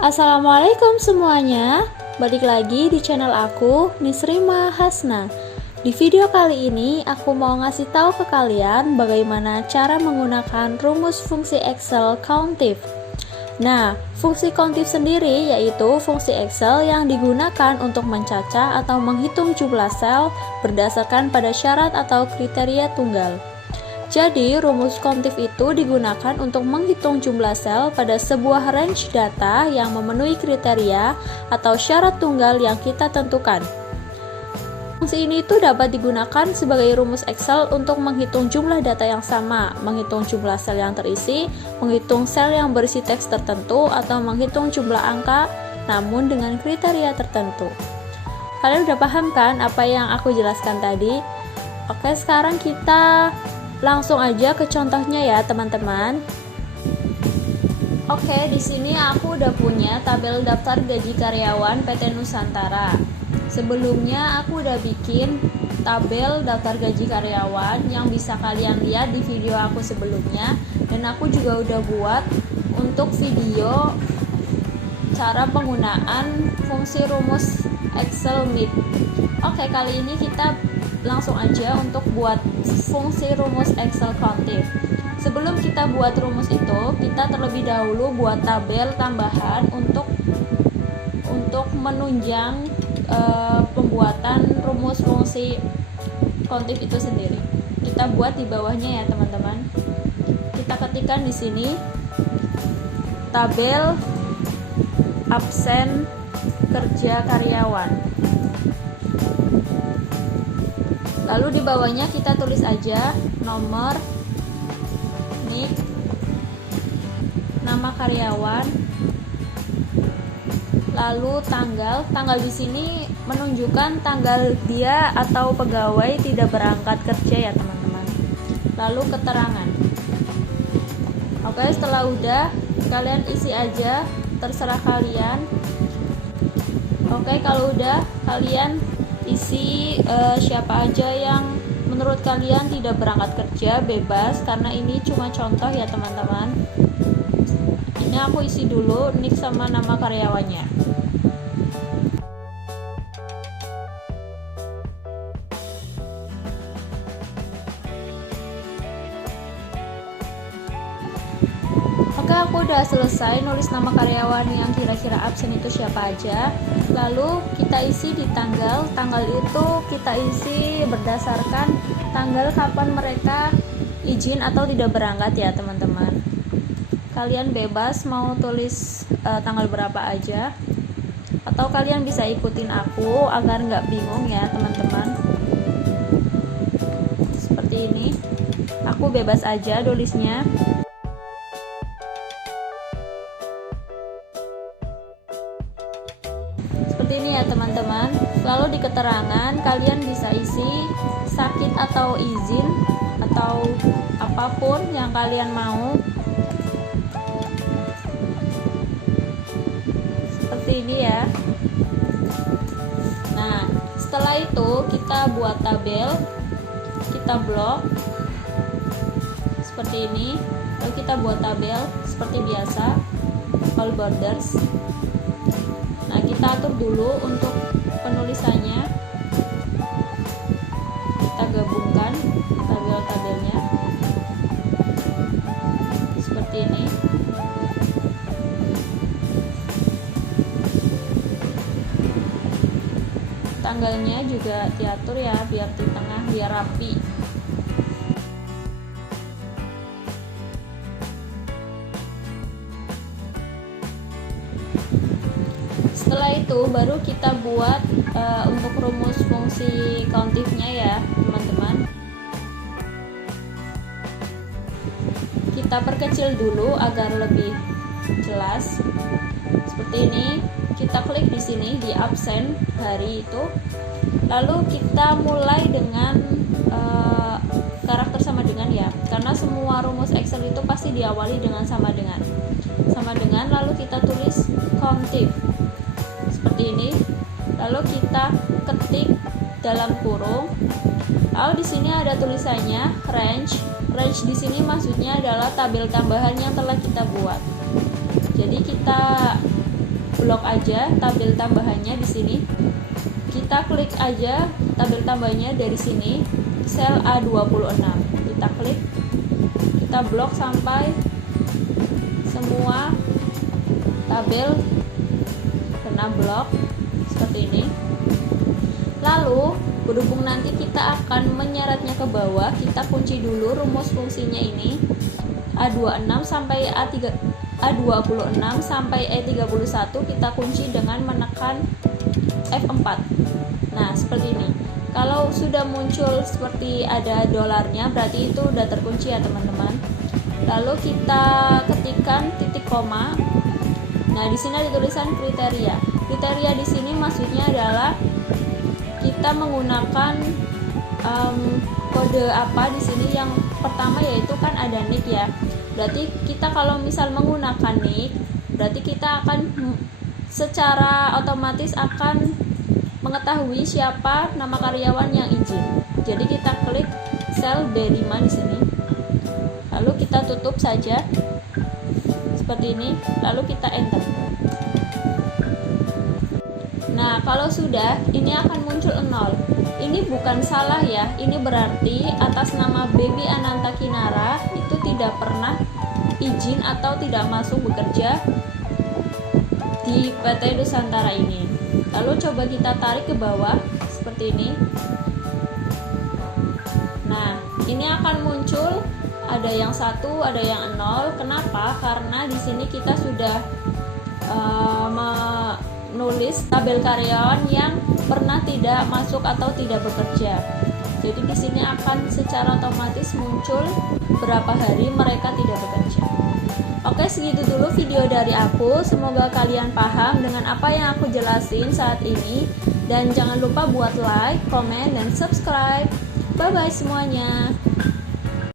Assalamualaikum semuanya, balik lagi di channel aku, Nisrima Hasna. Di video kali ini aku mau ngasih tahu ke kalian bagaimana cara menggunakan rumus fungsi Excel countif. Nah, fungsi countif sendiri yaitu fungsi Excel yang digunakan untuk mencacah atau menghitung jumlah sel berdasarkan pada syarat atau kriteria tunggal. Jadi, rumus countif itu digunakan untuk menghitung jumlah sel pada sebuah range data yang memenuhi kriteria atau syarat tunggal yang kita tentukan. Fungsi ini itu dapat digunakan sebagai rumus Excel untuk menghitung jumlah data yang sama, menghitung jumlah sel yang terisi, menghitung sel yang berisi teks tertentu, atau menghitung jumlah angka namun dengan kriteria tertentu. Kalian udah paham kan apa yang aku jelaskan tadi? Oke, sekarang kita langsung aja ke contohnya ya teman-teman. Oke, di sini aku udah punya tabel daftar gaji karyawan PT Nusantara. Sebelumnya aku udah bikin tabel daftar gaji karyawan yang bisa kalian lihat di video aku sebelumnya, dan aku juga udah buat untuk video cara penggunaan fungsi rumus Excel Meet. Oke, kali ini kita langsung aja untuk buat fungsi rumus Excel countif. Sebelum kita buat rumus itu, kita terlebih dahulu buat tabel tambahan untuk menunjang pembuatan rumus fungsi countif itu sendiri. Kita buat di bawahnya ya teman-teman. Kita ketikkan di sini tabel absen kerja karyawan. Lalu di bawahnya kita tulis aja nomor, NIK, nama karyawan, lalu tanggal. Tanggal di sini menunjukkan tanggal dia atau pegawai tidak berangkat kerja ya teman-teman. Lalu keterangan. Oke, setelah udah kalian isi aja, terserah kalian. Oke, kalau udah kalian isi siapa aja yang menurut kalian tidak berangkat kerja, bebas, karena ini cuma contoh ya teman-teman. Ini aku isi dulu NIK sama nama karyawannya. Oke, aku udah selesai nulis nama karyawan yang kira-kira absen itu siapa aja. Lalu kita isi di tanggal. Tanggal itu kita isi berdasarkan tanggal kapan mereka izin atau tidak berangkat ya teman-teman. Kalian bebas mau tulis tanggal berapa aja, atau kalian bisa ikutin aku agar nggak bingung ya teman-teman. Seperti ini, aku bebas aja tulisnya. Seperti ini ya teman-teman. Lalu di keterangan kalian bisa isi sakit atau izin atau apapun yang kalian mau. Seperti ini ya. Nah, setelah itu kita buat tabel, kita blok seperti ini. Lalu kita buat tabel seperti biasa, all borders. Nah, kita atur dulu untuk penulisannya. Kita gabungkan tabel-tabelnya seperti ini. Tanggalnya juga diatur ya, biar di tengah, biar rapi. Setelah itu baru kita buat untuk rumus fungsi countifnya ya teman-teman. Kita perkecil dulu agar lebih jelas. Seperti ini. Kita klik di sini di absen hari itu. Lalu kita mulai dengan karakter sama dengan ya. Karena semua rumus Excel itu pasti diawali dengan sama dengan. Sama dengan, lalu kita tulis countif. Seperti ini. Lalu kita ketik dalam kurung. Lalu di sini ada tulisannya range. Range di sini maksudnya adalah tabel tambahan yang telah kita buat. Jadi kita blok aja tabel tambahannya di sini. Kita klik aja tabel tambahnya dari sini, sel A26. Kita klik, kita blok sampai semua tabel kena blok seperti ini. Lalu berhubung nanti kita akan menyeretnya ke bawah, kita kunci dulu rumus fungsinya ini, A26 sampai A26 sampai E31 kita kunci dengan menekan F4. Nah, seperti ini. Kalau sudah muncul seperti ada dolarnya, berarti itu udah terkunci ya teman-teman. Lalu kita ketikkan titik koma. Nah, di sini ada tulisan kriteria. Kriteria di sini maksudnya adalah kita menggunakan kode apa di sini. Yang pertama yaitu kan ada nick ya. Berarti kita kalau misal menggunakan nick, berarti kita akan secara otomatis akan mengetahui siapa nama karyawan yang izin. Jadi kita klik sel B5 di sini. Lalu kita tutup saja seperti ini, lalu kita enter. Nah, kalau sudah, ini akan muncul 0. Ini bukan salah ya, ini berarti atas nama Baby Ananta Kinara itu tidak pernah izin atau tidak masuk bekerja di PT Nusantara ini. Lalu coba kita tarik ke bawah seperti ini. Nah, ini akan muncul ada yang 1, ada yang 0. Kenapa? Karena di sini kita sudah menulis tabel karyawan yang pernah tidak masuk atau tidak bekerja. Jadi di sini akan secara otomatis muncul berapa hari mereka tidak bekerja. Oke, segitu dulu video dari aku. Semoga kalian paham dengan apa yang aku jelasin saat ini. Dan jangan lupa buat like, komen, dan subscribe. Bye-bye semuanya.